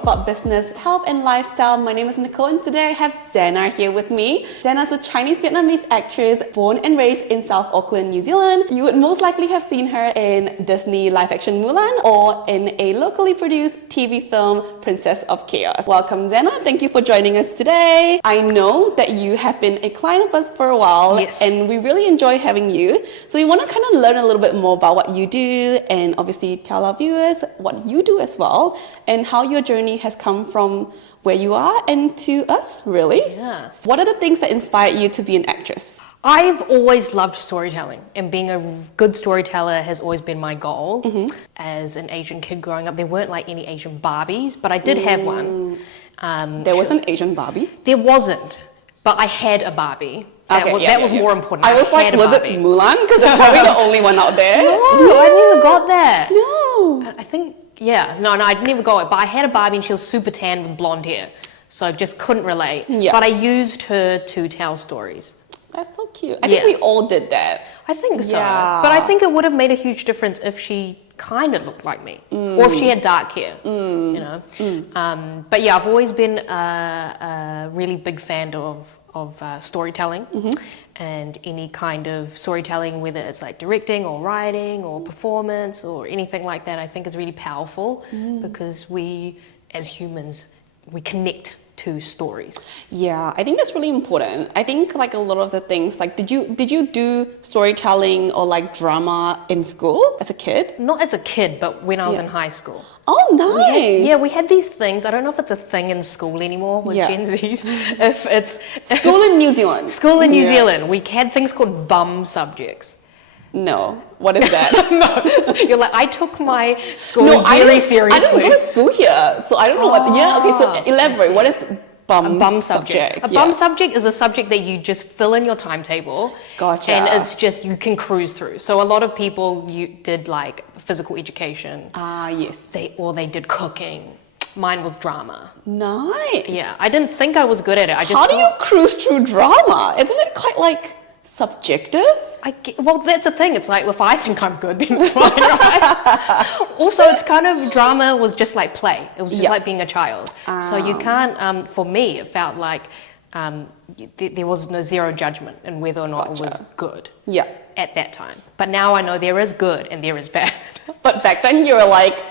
talk about business, health and lifestyle. My name is Nicole and today I have Xana here with me. Xana is a Chinese-Vietnamese actress born and raised in South Auckland, New Zealand. You would most likely have seen her in Disney live-action Mulan or in a locally produced TV film, Princess of Chaos. Welcome Xana, thank you for joining us today. I know that you have been a client of us for a while, yes, and we really enjoy having you. So we want to kind of learn a little bit more about what you do and obviously tell our viewers what you do as well and how your journey has come from where you are and to us, really. Yes. What are the things that inspired you to be an actress? I've always loved storytelling, and being a good storyteller has always been my goal. As an Asian kid growing up, there weren't like any Asian Barbies, but I did have one. There was an Asian Barbie? There wasn't, but I had a Barbie. That was more important. I was like, was it Mulan? Because it's probably the only one out there. No, I never got that. No. I think, no, I'd never got it. But I had a Barbie and she was super tan with blonde hair. So I just couldn't relate. Yeah. But I used her to tell stories. That's so cute. I think we all did that. I think so. Yeah. But I think it would have made a huge difference if she kind of looked like me. Or if she had dark hair, you know. But yeah, I've always been a really big fan of storytelling and any kind of storytelling, whether it's like directing or writing or performance or anything like that, I think is really powerful because we as humans, we connect to stories. Yeah, I think that's really important. I think like a lot of the things, like did you do storytelling or like drama in school as a kid? Not as a kid, but when I was in high school. Oh, nice. We had these things. I don't know if it's a thing in school anymore with Gen Zs. If it's school in New Zealand. School in New Zealand. We had things called bum subjects. No, what is that? No, you're like, I took my school very seriously. I don't go to school here, so I don't know what. Yeah, okay, so elaborate. What is bum subject? A bum subject is a subject that you just fill in your timetable. Gotcha. And it's just, you can cruise through. So a lot of people did like physical education. Yes. They did cooking. Mine was drama. Nice. Yeah, I didn't think I was good at it. How do you cruise through drama? Isn't it quite like subjective? Well, that's the thing. It's like, if I think I'm good, then it's fine, right? Also, it's kind of, drama was just like play. It was just like being a child. So you can't, for me, it felt like there was zero judgment in whether or not it was good at that time. But now I know there is good and there is bad. But back then you were like,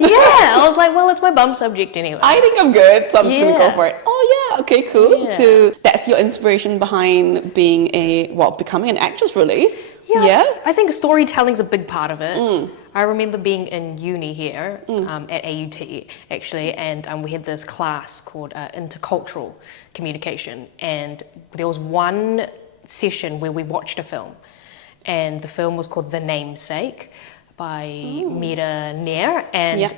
Yeah, I was like, well, it's my bum subject anyway. I think I'm good, so I'm just gonna go for it. Oh yeah, okay, cool. Yeah. So that's your inspiration behind becoming an actress, really? Yeah. I think storytelling's a big part of it. I remember being in uni here at AUT actually, and we had this class called intercultural communication, and there was one session where we watched a film, and the film was called The Namesake by Mira Nair, and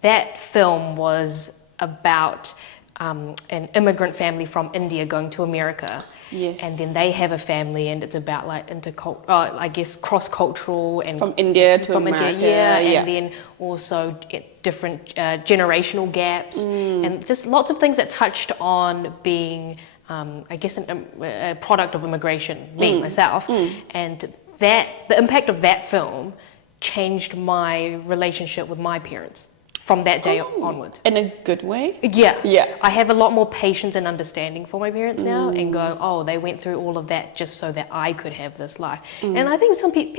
that film was about an immigrant family from India going to America. Yes. And then they have a family, and it's about like cross-cultural and from India to America. And then also different generational gaps and just lots of things that touched on being, a product of immigration, me myself, and the impact of that film changed my relationship with my parents from that day onwards. In a good way? Yeah. I have a lot more patience and understanding for my parents now, and going, they went through all of that just so that I could have this life. And I think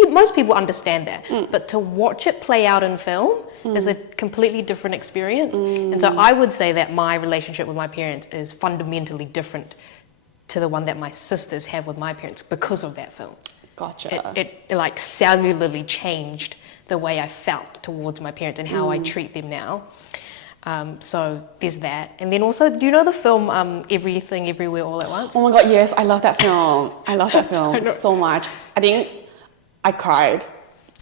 most people understand that, but to watch it play out in film is a completely different experience. And so I would say that my relationship with my parents is fundamentally different to the one that my sisters have with my parents because of that film. Gotcha. It like cellularly changed the way I felt towards my parents and how I treat them now. So there's that. And then also, do you know the film Everything Everywhere All at Once? Oh my god, yes, I love that film. I love that film so much. I think I cried.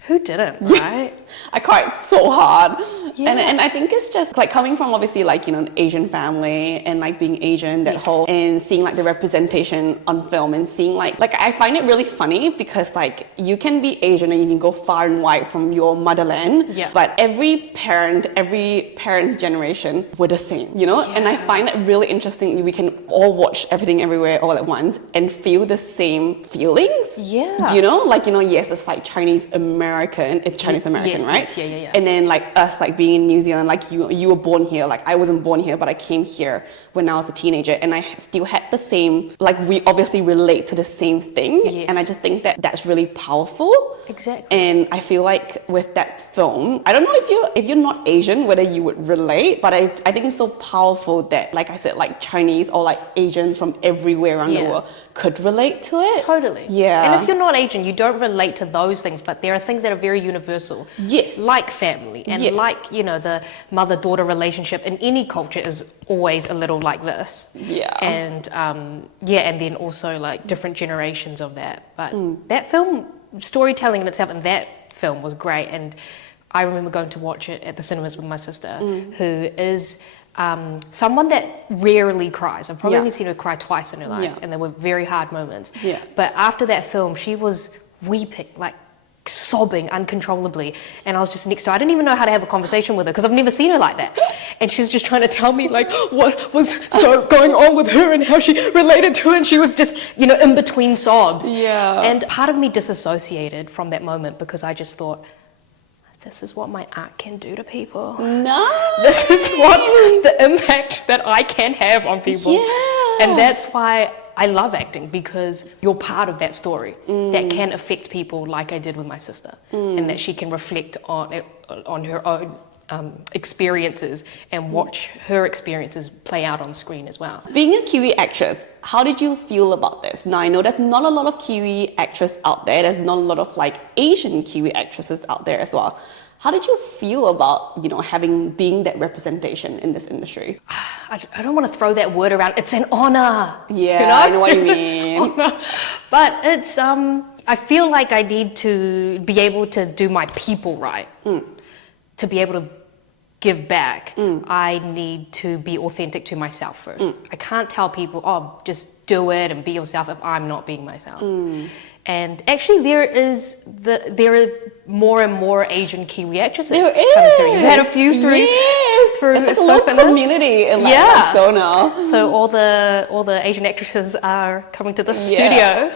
Who didn't, right? I cried so hard. Yeah. And I think it's just like coming from obviously like, an Asian family and like being Asian, that whole, and seeing like the representation on film and seeing like I find it really funny because like you can be Asian and you can go far and wide from your motherland, but every parent's generation were the same, And I find that really interesting. We can all watch Everything Everywhere All at Once and feel the same feelings. Yeah. Yes, it's like Chinese American American, it's Chinese American, Yes, right? yes, yeah. And then like us, like being in New Zealand, like you were born here, like I wasn't born here, but I came here when I was a teenager, and I still had the same, like we obviously relate to the same thing, Yes. and I just think that that's really powerful. Exactly. And I feel like with that film, I don't know if you're not Asian, whether you would relate, but I think it's so powerful that, like I said, like Chinese or like Asians from everywhere around the world could relate to it. Totally. Yeah. And if you're not Asian, you don't relate to those things, but there are things that are very universal. Yes. Like family and like, the mother-daughter relationship in any culture is always a little like this. Yeah. And and then also like different generations of that. But that film, storytelling in itself in that film was great. And I remember going to watch it at the cinemas with my sister, who is someone that rarely cries. I've probably only seen her cry twice in her life, and they were very hard moments. Yeah. But after that film, she was weeping, like sobbing uncontrollably, and I was just next to her. I didn't even know how to have a conversation with her because I've never seen her like that. And she was just trying to tell me like what was so going on with her and how she related to it, and she was just, in between sobs. Yeah. And part of me disassociated from that moment because I just thought, this is what my art can do to people. No. This is what the impact that I can have on people. Yeah. And that's why I love acting, because you're part of that story that can affect people like I did with my sister, and that she can reflect on her own experiences and watch her experiences play out on screen as well. Being a Kiwi actress, how did you feel about this? Now I know there's not a lot of Kiwi actresses out there. There's not a lot of like Asian Kiwi actresses out there as well. How did you feel about, being that representation in this industry? I don't want to throw that word around. It's an honor. Yeah, I know what you mean. But it's I feel like I need to be able to do my people right. To be able to give back, I need to be authentic to myself first. I can't tell people, just do it and be yourself if I'm not being myself. And actually, there are more and more Asian Kiwi actresses. There coming through. is. You've had a few through. Yes. Through it's like a little community in Xana. So all the Asian actresses are coming to the studio.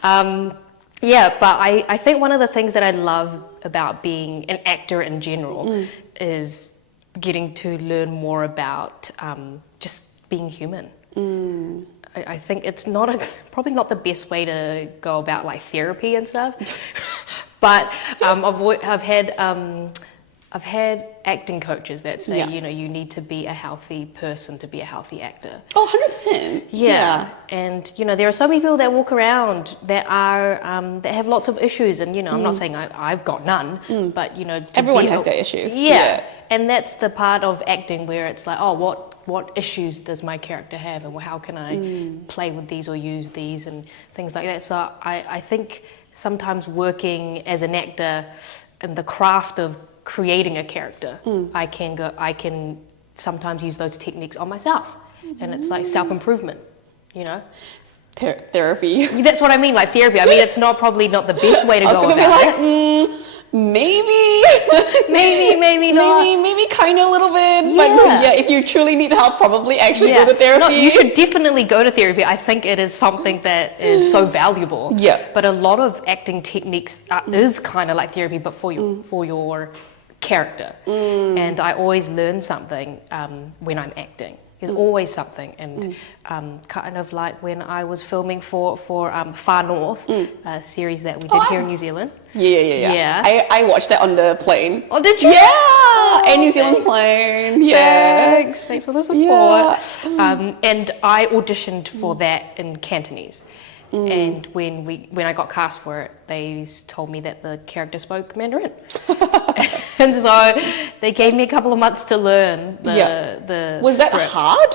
But I think one of the things that I love about being an actor in general is getting to learn more about just being human. I think it's probably not the best way to go about like therapy and stuff, but I've had acting coaches that say, you need to be a healthy person to be a healthy actor. Oh, 100%. Yeah. And, there are so many people that walk around that are, that have lots of issues. And, I'm not saying I've got none, but, everyone has their issues. Yeah. And that's the part of acting where it's like, what issues does my character have, and how can I play with these or use these and things like that. So I think sometimes working as an actor in the craft of creating a character, I can sometimes use those techniques on myself, and it's like self-improvement, Therapy. That's what I mean, like therapy. I mean, it's probably not the best way to go about it. Maybe not. Maybe kind of a little bit. But if you truly need help, probably actually go to therapy. No, you should definitely go to therapy. I think it is something that is so valuable. Yeah. But a lot of acting techniques is kind of like therapy, but for your character. And I always learn something when I'm acting. There's always something, and kind of like when I was filming for Far North, a series that we did here in New Zealand. Yeah. I watched that on the plane. Oh, did you? Yeah, a New Zealand plane. Yeah. Thanks for the support. And I auditioned for that in Cantonese. And when I got cast for it, they told me that the character spoke Mandarin. And so they gave me a couple of months to learn the Was script. that hard?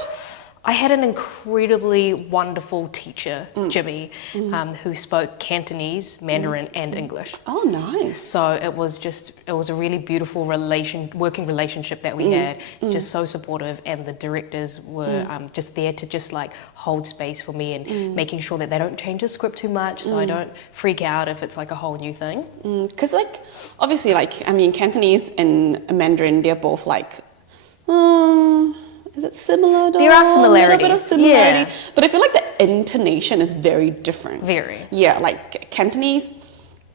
I had an incredibly wonderful teacher, Jimmy, who spoke Cantonese, Mandarin, and English. Oh, nice. So it was a really beautiful working relationship that we had. It's just so supportive, and the directors were just there to just like hold space for me and making sure that they don't change the script too much, so I don't freak out if it's like a whole new thing. Because obviously Cantonese and Mandarin, they're both like, is it similar though? There are similarities. A little bit of similarity. Yeah. But I feel like the intonation is very different. Very. Yeah, like Cantonese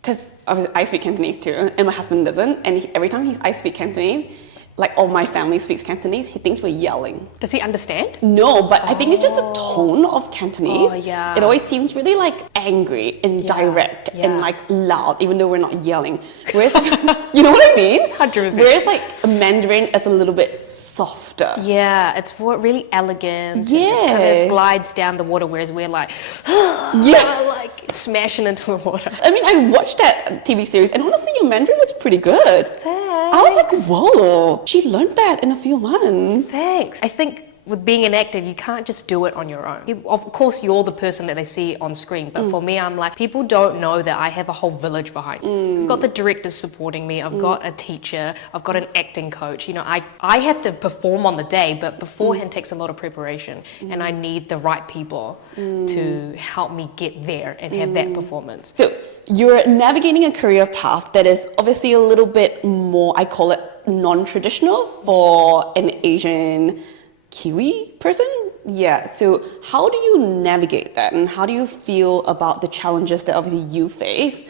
because I speak Cantonese too, and my husband doesn't. And every time I speak Cantonese, like all my family speaks Cantonese, he thinks we're yelling. Does he understand? No, but I think it's just the tone of Cantonese. Oh, yeah. It always seems really like angry and direct and like loud, even though we're not yelling. Whereas like, you know what I mean? 100%. Whereas like Mandarin is a little bit softer. Yeah, it's really elegant. Yeah. It kind of glides down the water, whereas we're like, like smashing into the water. I mean, I watched that TV series, and honestly, your Mandarin was pretty good. I was like, whoa, she learned that in a few months. Thanks. I think with being an actor, you can't just do it on your own. Of course, you're the person that they see on screen, but for me, I'm like, people don't know that I have a whole village behind me. I've got the directors supporting me, I've got a teacher, I've got an acting coach. You know, I have to perform on the day, but beforehand takes a lot of preparation, and I need the right people to help me get there and have that performance. So, you're navigating a career path that is obviously a little bit more, I call it non-traditional for an Asian Kiwi person. Yeah, so how do you navigate that, and how do you feel about the challenges that obviously you face?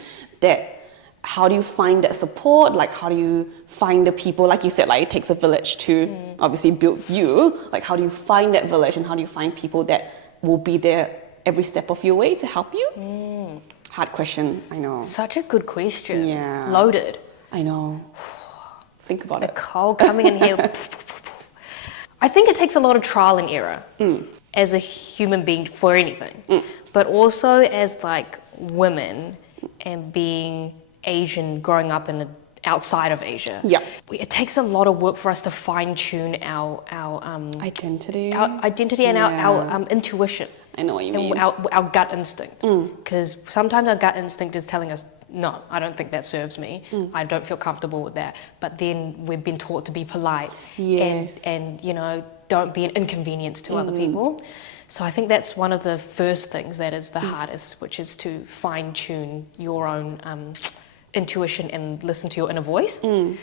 How do you find that support? Like, how do you find the people? Like you said, like it takes a village to obviously build you. Like, how do you find that village, and how do you find people that will be there every step of your way to help you? Hard question, I know. Such a good question. Yeah. Loaded. I know. Think about it. Nicole coming in here. I think it takes a lot of trial and error as a human being for anything, but also as like women and being Asian, growing up outside of Asia. Yeah. It takes a lot of work for us to fine tune our Identity. our identity and our intuition. I know what you and mean. our gut instinct. Because sometimes our gut instinct is telling us, no, I don't think that serves me. I don't feel comfortable with that. But then we've been taught to be polite and you know, don't be an inconvenience to other people. So I think that's one of the first things that is the hardest, which is to fine tune your own intuition and listen to your inner voice. And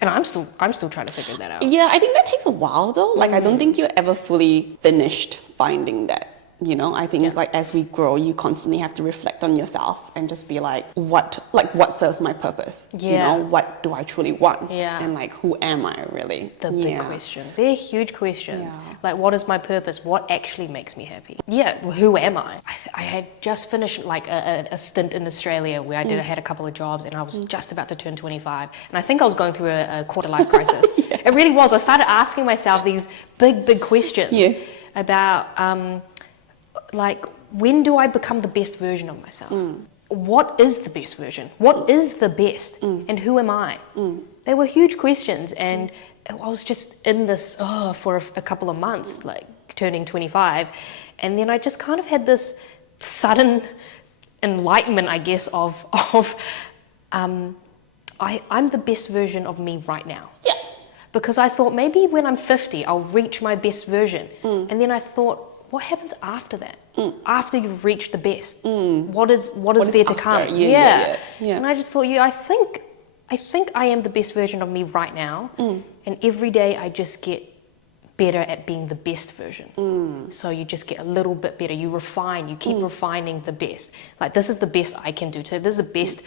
I'm still trying to figure that out. Yeah, I think that takes a while though. Like I don't think you're ever fully finished finding that. You know, I think like as we grow, you constantly have to reflect on yourself and just be like, what serves my purpose? Yeah. You know, what do I truly want? Yeah. And like, who am I really? The big question. They're huge questions. Yeah. Like, what is my purpose? What actually makes me happy? Yeah, who am I? I had just finished like a stint in Australia where I had a couple of jobs, and I was just about to turn 25. And I think I was going through a quarter life crisis. It really was. I started asking myself these big questions about like, when do I become the best version of myself? What is the best version? What is the best? And who am I? They were huge questions, and I was just in this for a couple of months, like turning 25. And then I just kind of had this sudden enlightenment, I guess, of I'm the best version of me right now. Yeah. Because I thought maybe when I'm 50, I'll reach my best version. And then I thought, what happens after that? After you've reached the best, what is there to after? come? Yeah. And I just thought, I think I am the best version of me right now, and every day I just get better at being the best version. So you just get a little bit better. You refine. You keep refining the best. Like, this is the best I can do today. This is the best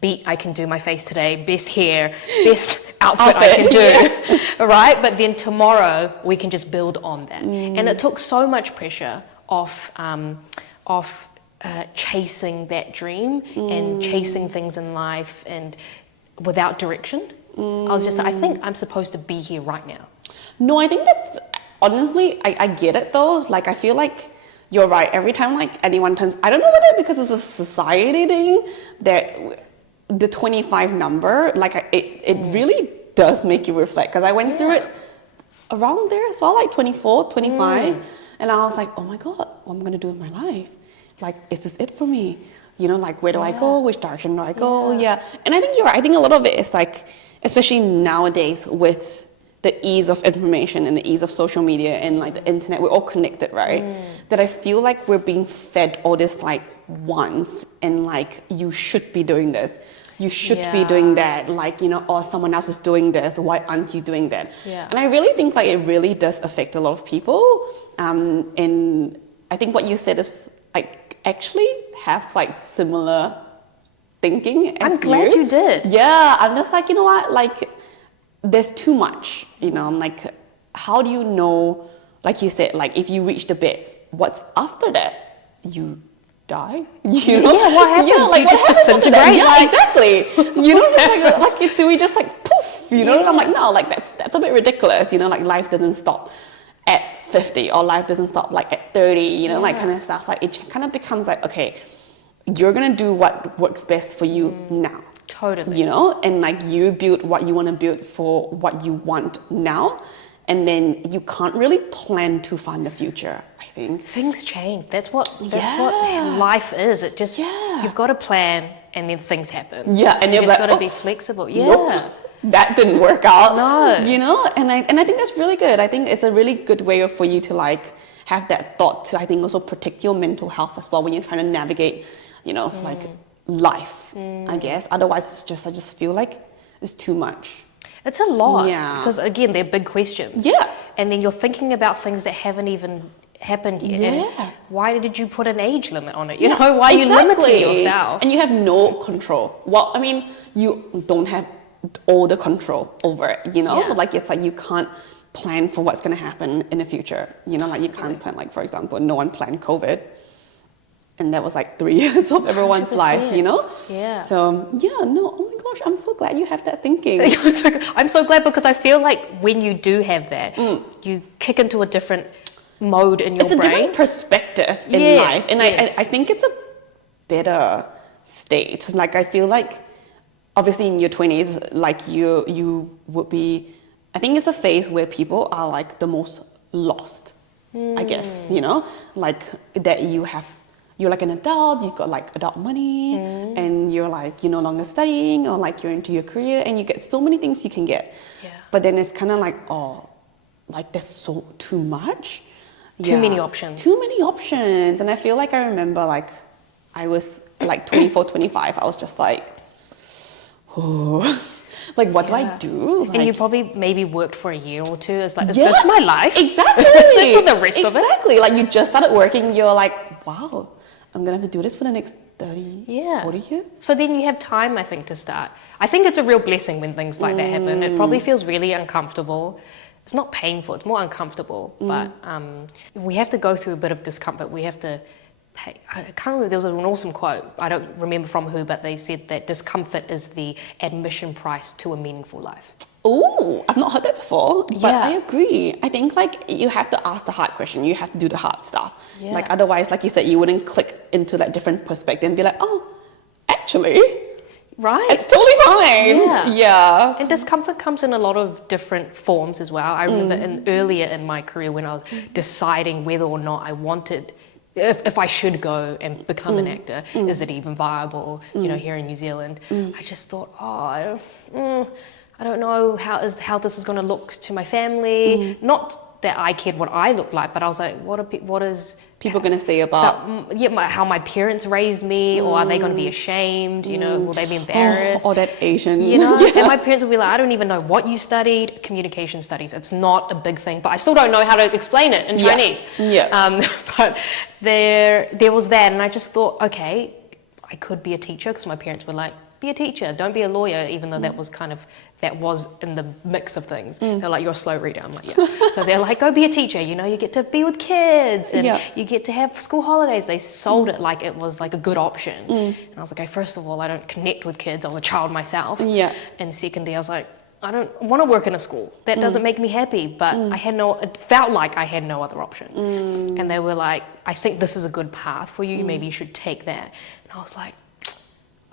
beat I can do my face today. Best hair. Best outfit I can do. Right? But then tomorrow we can just build on that. And it took so much pressure off chasing that dream and chasing things in life and without direction. I was just, I think I'm supposed to be here right now. No, I think that's, honestly, I get it though. Like, I feel like you're right. Every time like anyone turns, I don't know whether because it's a society thing that the 25 number, like it really does make you reflect. Because I went through it around there as well, like 24, 25. And I was like, oh my God, what am I going to do with my life? Like, is this it for me? You know, like, where do I go? Which direction do I go? Yeah. And I think you're right. I think a lot of it is like, especially nowadays with the ease of information and the ease of social media and like the internet, we're all connected, right? That I feel like we're being fed all this like wants and like, you should be doing this. You should be doing that, like, you know, or someone else is doing this, why aren't you doing that? And I really think like it really does affect a lot of people. And I think what you said is like actually have like similar thinking as I'm glad you did. Yeah, I'm just like, you know what, like, there's too much, you know, like, how do you know, like you said, like, if you reach the base, what's after that? You die? You know? Yeah, what happens? Yeah, like, You what just happens after that? disintegrate? Yeah, Like- exactly. You know, just like, do we just like, poof, you know? Yeah. And I'm like, no, like, that's a bit ridiculous, you know, like, life doesn't stop at 50 or life doesn't stop like at 30, you know, like kind of stuff. Like, it kind of becomes like, okay, you're gonna do what works best for you now. Totally. You know, and like, you build what you want to build for what you want now, and then you can't really plan too far in the future, I think. Things change. That's what Yeah. life is. It just Yeah. you've got to plan, and then things happen. Yeah, and you you're just like, got to be "Oops, flexible. Yeah. nope, that didn't work out." No. You know, and I think that's really good. I think it's a really good way for you to like have that thought to, I think, also protect your mental health as well when you're trying to navigate, you know, like life, I guess. Otherwise, I just feel like it's too much. It's a lot. Yeah. Because again, they're big questions. Yeah. And then you're thinking about things that haven't even happened yet. Yeah. And why did you put an age limit on it? You know, why are you limiting yourself? And you have no control. Well, I mean, you don't have all the control over it, you know? Yeah. Like, it's like you can't plan for what's going to happen in the future. You know, like, you can't plan, like, for example, no one planned COVID. And that was like 3 years of everyone's 100%. life, you know? Yeah. So, yeah, no, oh my gosh, I'm so glad you have that thinking. I'm so glad, because I feel like when you do have that, you kick into a different mode in your It's a brain. different perspective in Yes, life. And yes. I think it's a better state. Like, I feel like, obviously in your 20s, like, you would be, I think it's a phase where people are like the most lost, I guess, you know? Like, that you're like an adult, you've got like adult money, and you're like, you're no longer studying, or like you're into your career, and you get so many things you can get. Yeah. But then it's kind of like, oh, like, there's so too much. Too many options. Too many options. And I feel like I remember, like, I was like 24, 25, I was just like, oh, like, what do I do? And you Like, probably maybe worked for a year or two. It's like, is yeah, this my life? Exactly. Is this it for the rest of it? Exactly. Like, you just started working, you're like, wow, I'm gonna have to do this for the next 30, Yeah. 40 years. So then you have time, I think, to start. I think it's a real blessing when things like that happen. It probably feels really uncomfortable. It's not painful, it's more uncomfortable. But we have to go through a bit of discomfort. We have to pay. I can't remember, there was an awesome quote. I don't remember from who, but they said that discomfort is the admission price to a meaningful life. Oh, I've not heard that before, but Yeah. I agree. I think, like, you have to ask the hard question. You have to do the hard stuff. Yeah. Like, otherwise, like you said, you wouldn't click into that different perspective and be like, oh, actually, Right? it's totally fine. Yeah. Yeah. And discomfort comes in a lot of different forms as well. I remember earlier in my career when I was deciding whether or not I wanted, if I should go and become an actor, is it even viable, you know, here in New Zealand? I just thought, oh, I don't know how this is going to look to my family. Not that I cared what I looked like, but I was like, what is People going to say about... how my parents raised me, or are they going to be ashamed? You know, will they be embarrassed? or that Asian... You know, and my parents will be like, I don't even know what you studied. Communication studies. It's not a big thing, but I still don't know how to explain it in Chinese. Yeah. But there was that, and I just thought, okay, I could be a teacher, because my parents were like, be a teacher, don't be a lawyer, even though that was in the mix of things. They're like, you're a slow reader. I'm like, yeah. So they're like, go be a teacher, you know, you get to be with kids, and you get to have school holidays. They sold it like it was like a good option. And I was like, okay, first of all, I don't connect with kids. I was a child myself. Yeah. And secondly, I was like, I don't want to work in a school. That doesn't make me happy. But it felt like I had no other option. And they were like, I think this is a good path for you. Maybe you should take that. And I was like,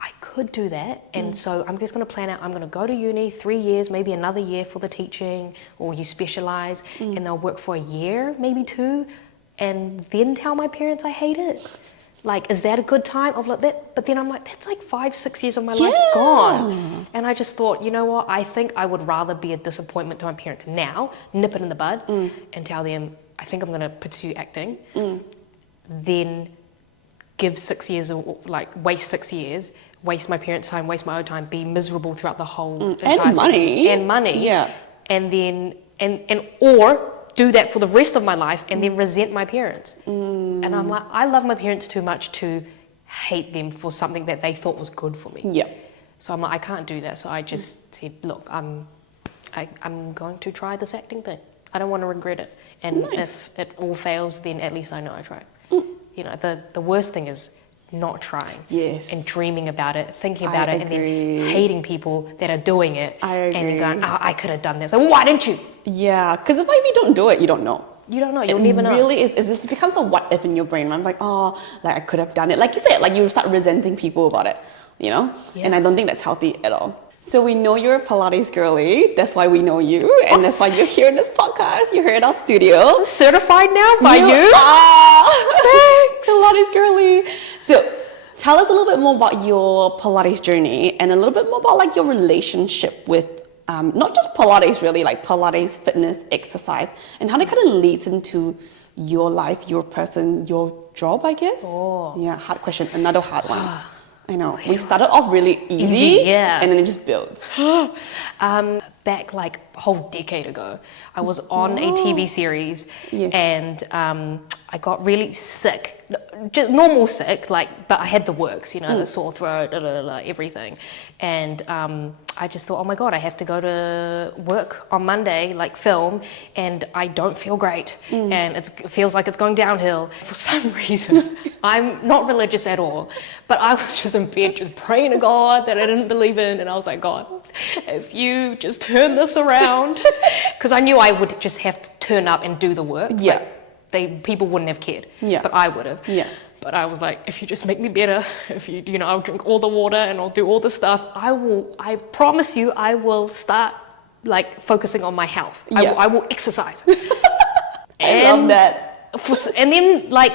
I could do that. And so I'm just going to plan out, I'm going to go to uni 3 years, maybe another year for the teaching, or you specialize, and they'll work for a year, maybe 2, and then tell my parents I hate it. Like, is that a good time? I'm like, but then I'm like, that's like 5-6 years of my life gone. And I just thought, you know what? I think I would rather be a disappointment to my parents now, nip it in the bud, and tell them, I think I'm going to pursue acting, than give 6 years, like waste 6 years, waste my parents' time, waste my own time, be miserable throughout the whole entire money. and money. Yeah. And then, or do that for the rest of my life and then resent my parents. And I'm like, I love my parents too much to hate them for something that they thought was good for me. Yeah. So I'm like, I can't do that. So I just said, look, I'm going to try this acting thing. I don't want to regret it. And if it all fails, then at least I know I tried. You know, the worst thing is not trying. Yes. And dreaming about it, thinking about it, agree. and then hating people that are doing it. I agree. And then going, oh, I could have done this. So why didn't you? Yeah, because if you don't do it, you don't know. You don't know. You'll never know. It really is. It just becomes a what if in your brain. I'm like, oh, like I could have done it. Like you said, like you start resenting people about it, you know? Yeah. And I don't think that's healthy at all. So we know you're a Pilates girly. That's why we know you. And that's why you're here in this podcast. You're here at our studio. Certified now by you? Thanks. Pilates girly. So tell us a little bit more about your Pilates journey and a little bit more about like your relationship with not just Pilates really, like Pilates, fitness, exercise, and how that kind of leads into your life, your person, your job, I guess. Oh. Yeah, hard question. Another hard one. I know. We started off really easy, yeah. and then it just builds. Back like a whole decade ago, I was on a TV series, Yes. and I got really sick, just normal sick, like, but I had the works, you know, the sore throat, everything, and I just thought, oh my God, I have to go to work on Monday, like film, and I don't feel great, and it feels like it's going downhill. For some reason, I'm not religious at all, but I was just in bed just praying to God that I didn't believe in, and I was like, God, if you just turn this around, because I knew I would just have to turn up and do the work. Yeah. People wouldn't have cared, Yeah. but I would have. Yeah. But I was like, if you just make me better, if you know, I'll drink all the water and I'll do all the stuff, I promise you, I will start like focusing on my health. Yeah. I will exercise. I love that. And then like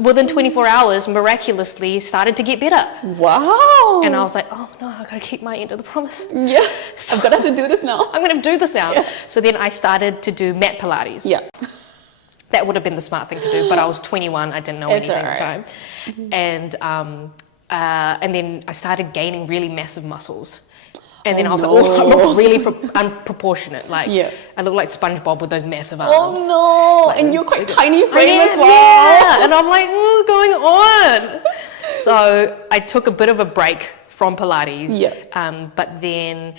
within 24 hours, miraculously started to get better. Wow. And I was like, oh no, I gotta keep my end of the promise. Yeah. I'm gonna have to do this now. I'm gonna do this now. Yeah. So then I started to do mat Pilates. Yeah. That would have been the smart thing to do, but I was 21, I didn't know It's anything at the alright. time. And then I started gaining really massive muscles. And then I was no. like, oh, I'm really unproportionate. Like, Yeah. I look like SpongeBob with those massive arms. Oh no. And you're quite tiny frame as well. Yeah. And I'm like, what's going on? So I took a bit of a break from Pilates. Yeah. But then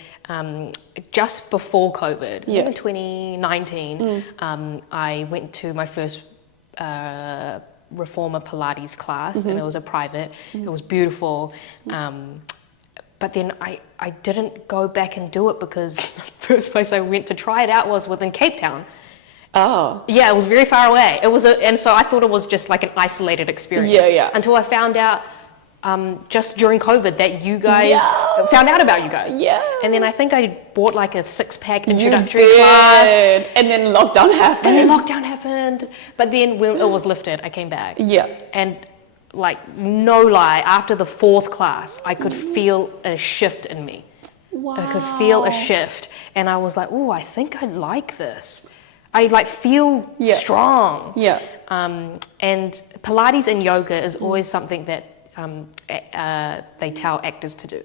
just before COVID, Yeah. in 2019, I went to my first reformer Pilates class, and it was a private. It was beautiful. But then I didn't go back and do it because the first place I went to try it out was within Cape Town. Oh. Yeah, it was very far away. And so I thought it was just like an isolated experience. Yeah, yeah. Until I found out just during COVID that you guys found out about you guys. Yeah. And then I think I bought like a 6-pack You introductory did. class. And then lockdown happened. And then lockdown happened. But then when it was lifted, I came back. Yeah. And like, no lie, after the 4th class, I could feel a shift in me. Wow. I could feel a shift. And I was like, oh, I think I like this. I like feel strong. Yeah. And Pilates and yoga is always something that they tell actors to do.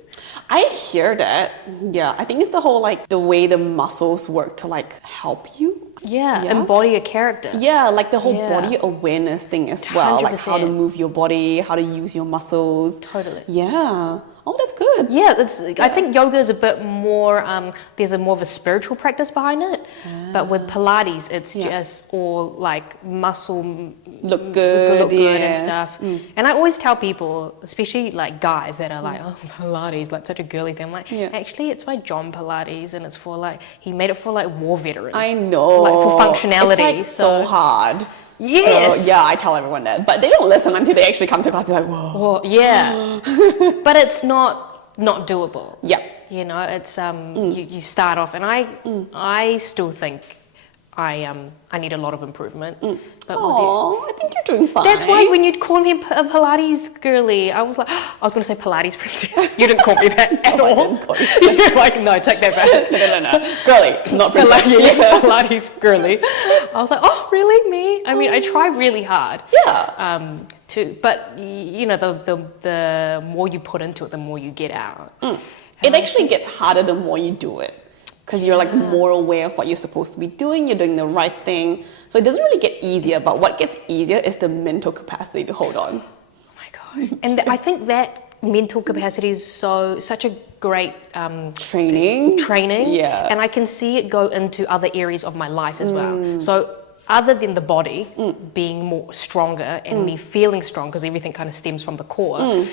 I hear that. Yeah. I think it's the whole like the way the muscles work to like help you. Yeah, embody a character. Yeah, like the whole body awareness thing as well. 100%. Like how to move your body, how to use your muscles. Totally. Yeah. Oh, that's good. Yeah, I think yoga is a bit more, there's more of a spiritual practice behind it. But with Pilates, it's just all like muscle Look good, and stuff. And I always tell people, especially like guys that are like, oh, Pilates, like such a girly thing. I'm like, actually, it's by John Pilates, and it's for like, he made it for like war veterans. I know. Like for functionality. It's like so hard. Yes. So, yeah, I tell everyone that. But they don't listen until they actually come to class. They're like, whoa. Well, yeah. But it's not doable. Yeah. You know, it's you start off, and I still think I need a lot of improvement. But Oh, I think you're doing fine. that's why when you'd call me a Pilates girly, I was like, I was going to say Pilates princess. You didn't call me that at all. You're like, no, take that back. No. Girly, not princess. Pilates girly. I was like, oh, really, me? I mean, I try really hard. Yeah. But you know, the more you put into it, the more you get out. It actually gets harder the more you do it. Because you're like more aware of what you're supposed to be doing, you're doing the right thing. So it doesn't really get easier, but what gets easier is the mental capacity to hold on. Oh my And I think that mental capacity is such a great Training. Yeah. And I can see it go into other areas of my life as well. So other than the body being more stronger and me feeling strong, because everything kind of stems from the core,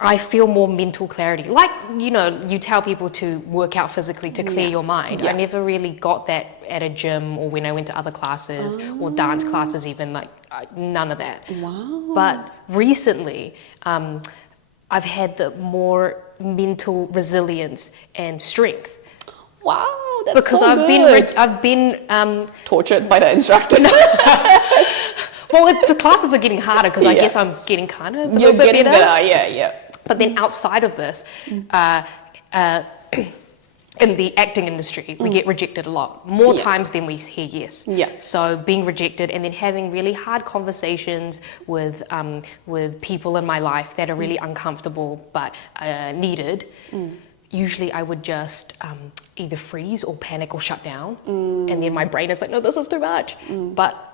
I feel more mental clarity. Like, you know, you tell people to work out physically to clear your mind. I never really got that at a gym or when I went to other classes or dance classes even, like none of that. Wow. But recently, I've had the more mental resilience and strength. Wow, that's Because so I've been tortured by the instructor. well, the classes are getting harder because I guess I'm getting kind of a You're little bit getting better, yeah. But then outside of this, in the acting industry, we get rejected a lot, more times than we hear yes. Yeah. So being rejected and then having really hard conversations with people in my life that are really uncomfortable but needed. Usually I would just either freeze or panic or shut down. And then my brain is like, no, this is too much. But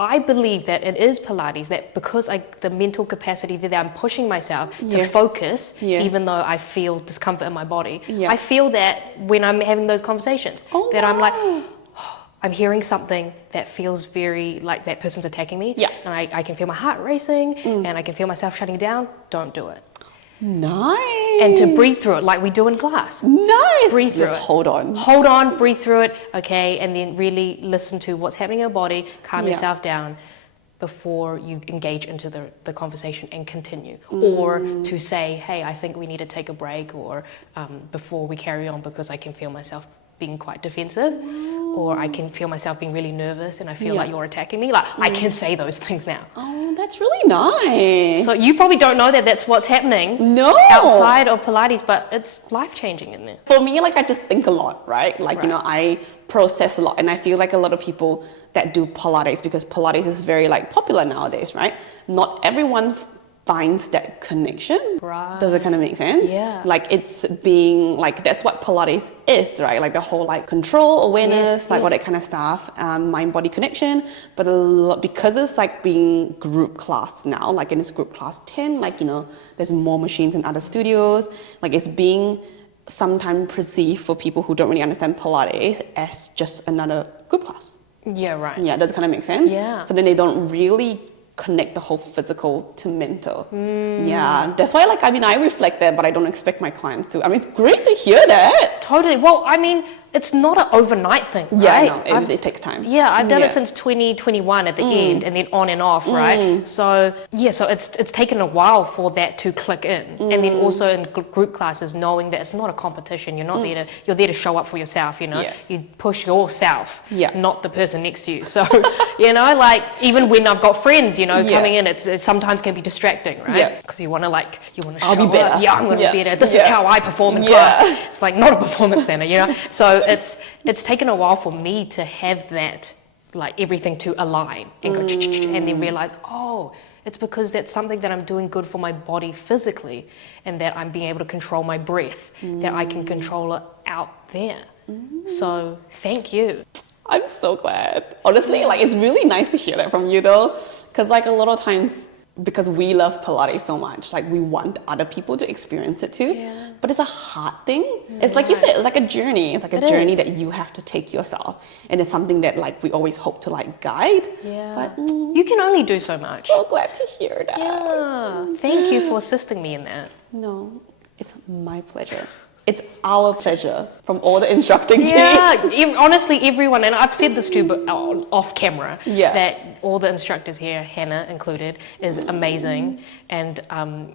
I believe that it is Pilates, that because the mental capacity that I'm pushing myself to focus, even though I feel discomfort in my body, I feel that when I'm having those conversations, I'm like, I'm hearing something that feels very like that person's attacking me. And I can feel my heart racing and I can feel myself shutting down. Don't do it. Nice. And to breathe through it like we do in class. Nice. Breathe through it. Hold on. Hold on, breathe through it, okay, and then really listen to what's happening in your body, calm yourself down before you engage into the conversation and continue. Or to say, hey, I think we need to take a break or before we carry on because I can feel myself being quite defensive or I can feel myself being really nervous and I feel like you're attacking me. Like I can say those things now. Oh, that's really nice. So you probably don't know that that's what's happening outside of Pilates, but it's life-changing in there. For me, like I just think a lot, right? Like, you know, I process a lot and I feel like a lot of people that do Pilates, because Pilates is very like popular nowadays, right? Not everyone finds that connection. Right. Does it kind of make sense? Yeah. Like it's being like, that's what Pilates is, right? Like the whole like control, awareness, like all that kind of stuff, mind-body connection. But a lot, because it's like being group class now, like in this group class 10, like, you know, there's more machines in other studios. Like it's being sometimes perceived for people who don't really understand Pilates as just another group class. Yeah, right. Yeah, does it kind of make sense? Yeah. So then they don't really connect the whole physical to mental. Yeah, that's why like, I mean, I reflect that, but I don't expect my clients to. I mean, it's great to hear that. Totally. Well, I mean, it's not an overnight thing, right? Yeah, no, it takes time. Yeah, I've done it since 2021 at the end and then on and off, right? So, yeah, so it's taken a while for that to click in. And then also in group classes, knowing that it's not a competition. You're not you're there to show up for yourself, you know? Yeah. You push yourself, not the person next to you. So, you know, like even when I've got friends, you know, coming in, it sometimes can be distracting, right? Yeah. Because you want to show I'll be better. up. Yeah, I'm going to be better. This is how I perform in class. It's like not a performance center, you know? So it's taken a while for me to have that, like everything to align and go and then realize, oh, it's because that's something that I'm doing good for my body physically and that I'm being able to control my breath, that I can control it out there. So thank you. I'm so glad. Honestly, like it's really nice to hear that from you though, because like a lot of times, because we love Pilates so much, like we want other people to experience it too. Yeah. But it's a hard thing. It's like you said, it's like a journey. It's like a journey that you have to take yourself. And it's something that like we always hope to like guide. Yeah. But you can only do so much. So glad to hear that. Yeah. Thank you for assisting me in that. No, it's my pleasure. It's our pleasure from all the instructing team. Yeah, honestly, everyone, and I've said this too, but off camera, that all the instructors here, Hannah included, is amazing, and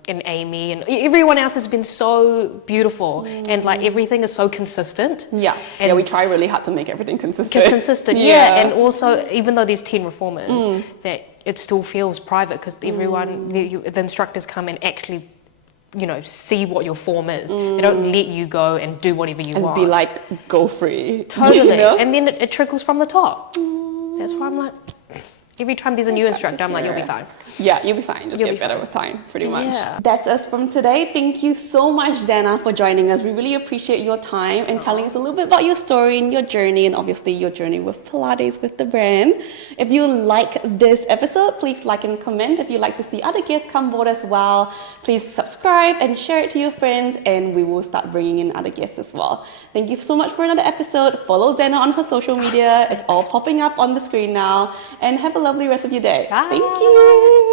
Amy, and everyone else has been so beautiful, and like everything is so consistent. Yeah, and we try really hard to make everything consistent. And also, even though there's 10 reformers, that it still feels private because everyone, the instructors come and actually, you know, see what your form is. They don't let you go and do whatever you want. And be like, go free. Totally. You know? And then it trickles from the top. That's why I'm like, Every time there's a new glad to instructor, I'm like, you'll be hear. fine. Yeah, you'll be fine. Just You'll get be better fine. with time, pretty much. Yeah. That's us from today. Thank you so much, Xana, for joining us. We really appreciate your time and telling us a little bit about your story and your journey, and obviously your journey with Pilates, with the brand. If you like this episode, please like and comment. If you'd like to see other guests come board as well, please subscribe and share it to your friends, and we will start bringing in other guests as well. Thank you so much for another episode. Follow Xana on her social media. It's all popping up on the screen now. And have a lovely rest of your day. Bye. Thank you.